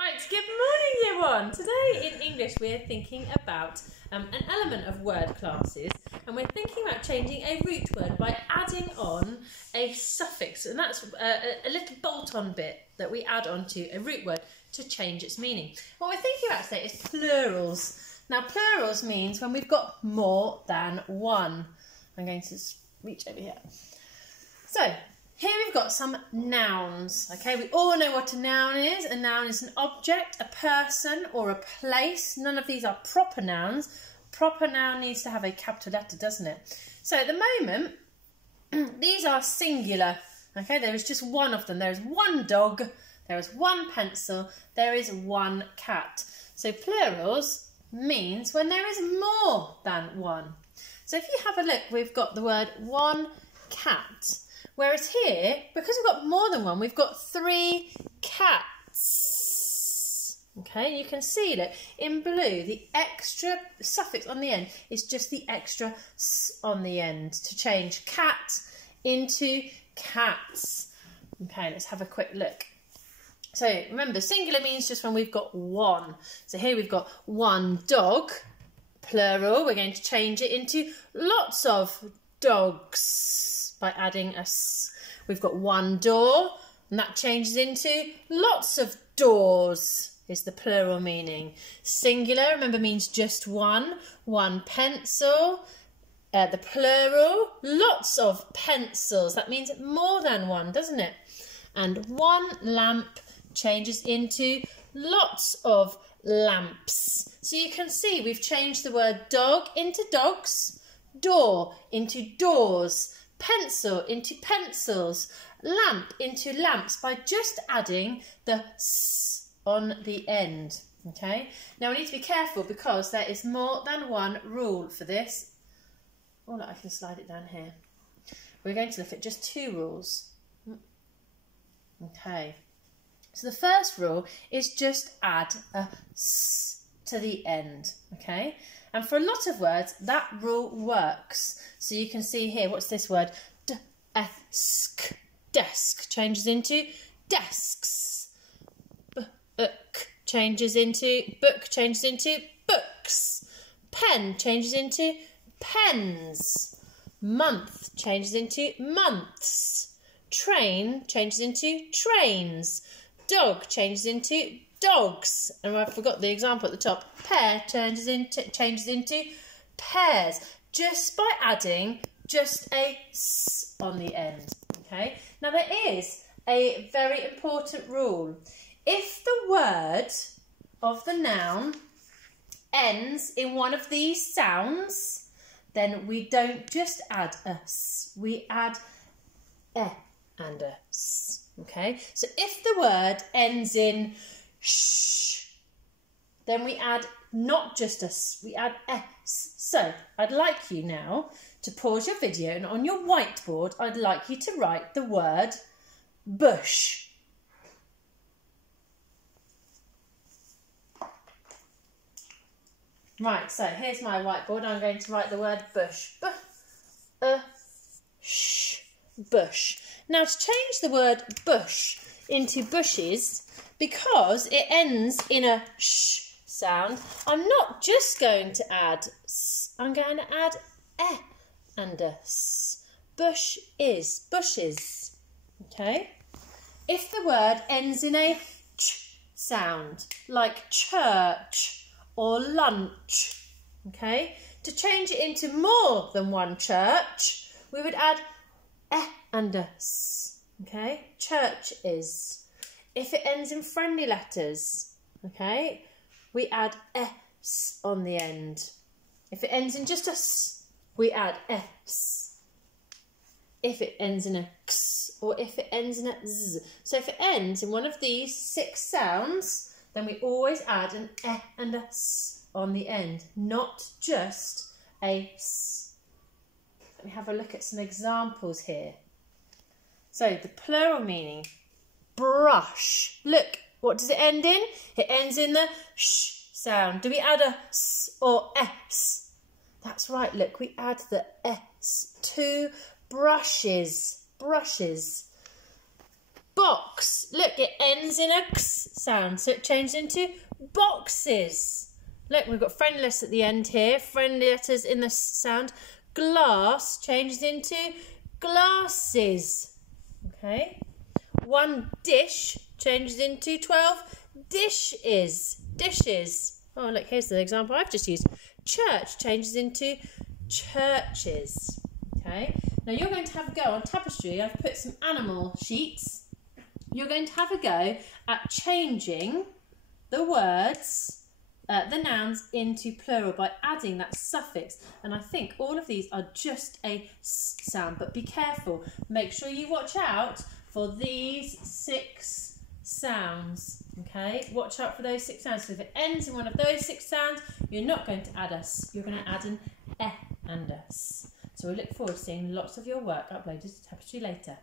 Right, good morning year one. Today in English we're thinking about an element of word classes, and we're thinking about changing a root word by adding on a suffix, and that's a little bolt-on bit that we add on to a root word to change its meaning. What we're thinking about today is plurals. Now plurals means when we've got more than one. I'm going to reach over here. So here we've got some nouns, okay? We all know what a noun is. A noun is an object, a person or a place. None of these are proper nouns. Proper noun needs to have a capital letter, doesn't it? So at the moment, these are singular, okay? There is just one of them. There is one dog, there is one pencil, there is one cat. So plurals means when there is more than one. So if you have a look, we've got the word one cat. Whereas here, because we've got more than one, we've got three cats. Okay, you can see that in blue, the extra suffix on the end is just the extra s on the end to change cat into cats. Okay, let's have a quick look. So remember, singular means just when we've got one. So here we've got one dog, plural. We're going to change it into lots of dogs by adding a s. We've got one door, and that changes into lots of doors is the plural meaning. Singular, remember, means just one. One pencil, the plural, lots of pencils. That means more than one, doesn't it? And one lamp changes into lots of lamps. So you can see we've changed the word dog into dogs, door into doors, pencil into pencils, lamp into lamps by just adding the s on the end. Okay, now we need to be careful because there is more than one rule for this. Oh, look, I can slide it down here. We're going to look at just two rules. Okay, so the first rule is just add a s to the end. Okay, and for a lot of words that rule works. So you can see here, what's this word? Desk. Desk changes into desks. Book changes into book changes into books. Pen changes into pens. Month changes into months. Train changes into trains. Dog changes into dogs. And I forgot the example at the top. Pear changes into pears. Just by adding just a s on the end. Okay. Now there is a very important rule. If the word of the noun ends in one of these sounds, then we don't just add a s, we add e and a s. Okay. So if the word ends in sh, then we add not just a s, we add s. So I'd like you now to pause your video, and on your whiteboard I'd like you to write the word bush. Right, so here's my whiteboard. I'm going to write the word bush. Bush. Now to change the word bush into bushes, because it ends in a sh sound, I'm not just going to add s, I'm going to add e and a s. Bush is bushes. Okay? If the word ends in a ch sound, like church or lunch, okay, to change it into more than one church, we would add e and a s. Okay? Church is. If it ends in friendly letters, okay, we add s on the end. If it ends in just a s, we add s. If it ends in a x or if it ends in a z. So if it ends in one of these 6 sounds, then we always add an e and a s on the end, not just a s. Let me have a look at some examples here. So the plural meaning, brush. Look, what does it end in? It ends in the sh sound. Do we add a s or s? That's right, look, we add the s. 2 brushes. Brushes. box. Look, it ends in a x sound, so it changed into boxes. Look, we've got friendly letters at the end here, friendly letters in the sound. Glass changes into glasses. Okay. One dish changes into 12 dishes. Dishes. Oh, look, here's the example I've just used. Church changes into churches. Okay. Now you're going to have a go on Tapestry. I've put some animal sheets. You're going to have a go at changing the words, the nouns, into plural by adding that suffix. And I think all of these are just a s sound, but be careful. Make sure you watch out for these 6 sounds. Okay, watch out for those 6 sounds. So if it ends in one of those 6 sounds, you're not going to add a s, you're going to add an and a s. So we look forward to seeing lots of your work uploaded to Tapestry later.